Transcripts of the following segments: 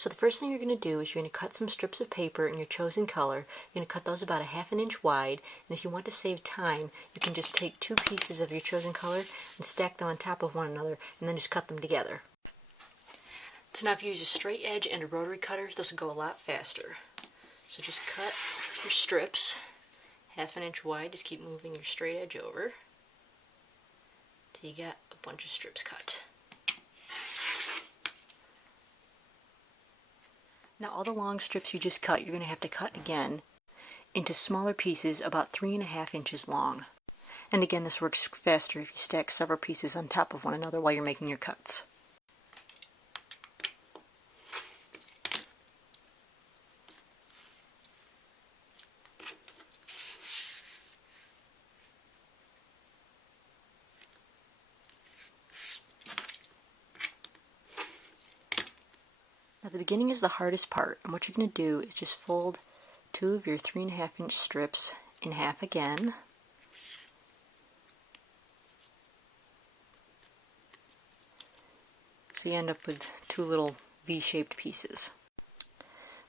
So the first thing you're going to do is you're going to cut some strips of paper in your chosen color. You're going to cut those about 1/2 inch wide, and if you want to save time, you can just take 2 pieces of your chosen color and stack them on top of one another, and then just cut them together. So now if you use a straight edge and a rotary cutter, this will go a lot faster. So just cut your strips 1/2 inch wide. Just keep moving your straight edge over till you get a bunch of strips cut. Now all the long strips you just cut, you're going to have to cut again into smaller pieces about 3.5 inches long. And again, this works faster if you stack several pieces on top of one another while you're making your cuts. Now the beginning is the hardest part, and what you're going to do is just fold 2 of your 3.5 inch strips in half again. So you end up with 2 little V-shaped pieces.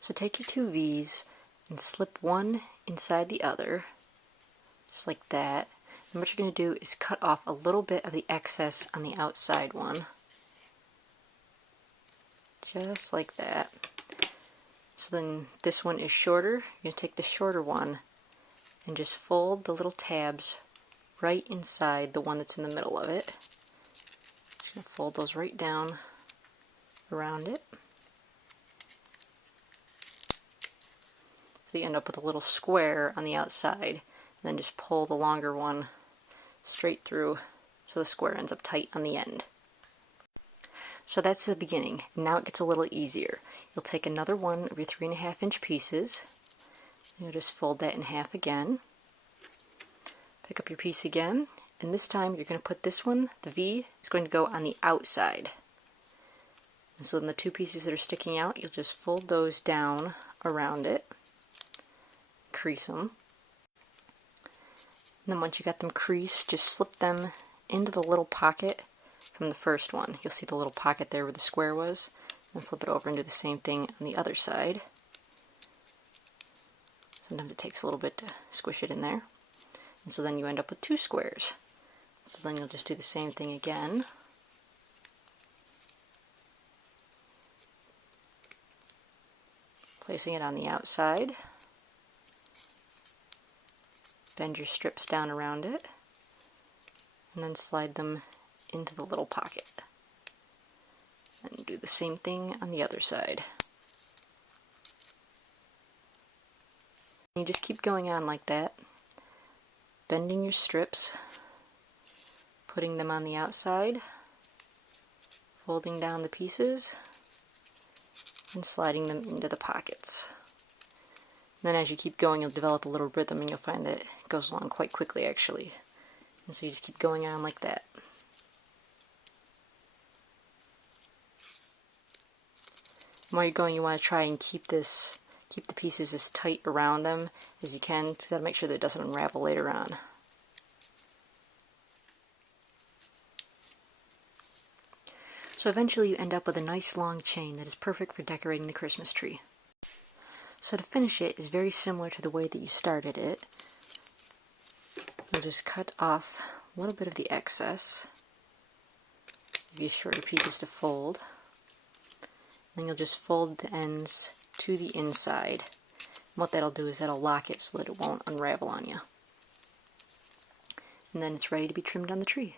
So take your 2 V's and slip one inside the other, just like that. And what you're going to do is cut off a little bit of the excess on the outside one. Just like that. So then this one is shorter. You're going to take the shorter one and just fold the little tabs right inside the one that's in the middle of it. Just going to fold those right down around it. So you end up with a little square on the outside, and then just pull the longer one straight through so the square ends up tight on the end. So that's the beginning. Now it gets a little easier. You'll take another one of your 3.5 inch pieces, and you'll just fold that in half again. Pick up your piece again, and this time you're going to put this one, the V, is going to go on the outside. And so then the 2 pieces that are sticking out, you'll just fold those down around it, crease them. And then once you got them creased, just slip them into the little pocket from the first one. You'll see the little pocket there where the square was, and flip it over and do the same thing on the other side. Sometimes it takes a little bit to squish it in there. And so then you end up with 2 squares. So then you'll just do the same thing again. Placing it on the outside. Bend your strips down around it, and then slide them into the little pocket. And do the same thing on the other side. You just keep going on like that, bending your strips, putting them on the outside, folding down the pieces, and sliding them into the pockets. And then as you keep going, you'll develop a little rhythm, and you'll find that it goes along quite quickly actually. And so you just keep going on like that. While you're going, you want to try and keep the pieces as tight around them as you can, because that'll make sure that it doesn't unravel later on. So eventually you end up with a nice long chain that is perfect for decorating the Christmas tree. So to finish it is very similar to the way that you started it. You'll just cut off a little bit of the excess, give you shorter pieces to fold. Then you'll just fold the ends to the inside. And what that'll do is that'll lock it so that it won't unravel on you. And then it's ready to be trimmed on the tree.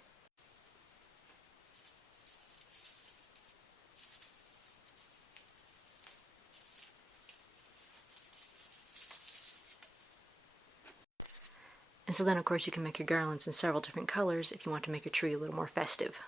And so then of course you can make your garlands in several different colors if you want to make your tree a little more festive.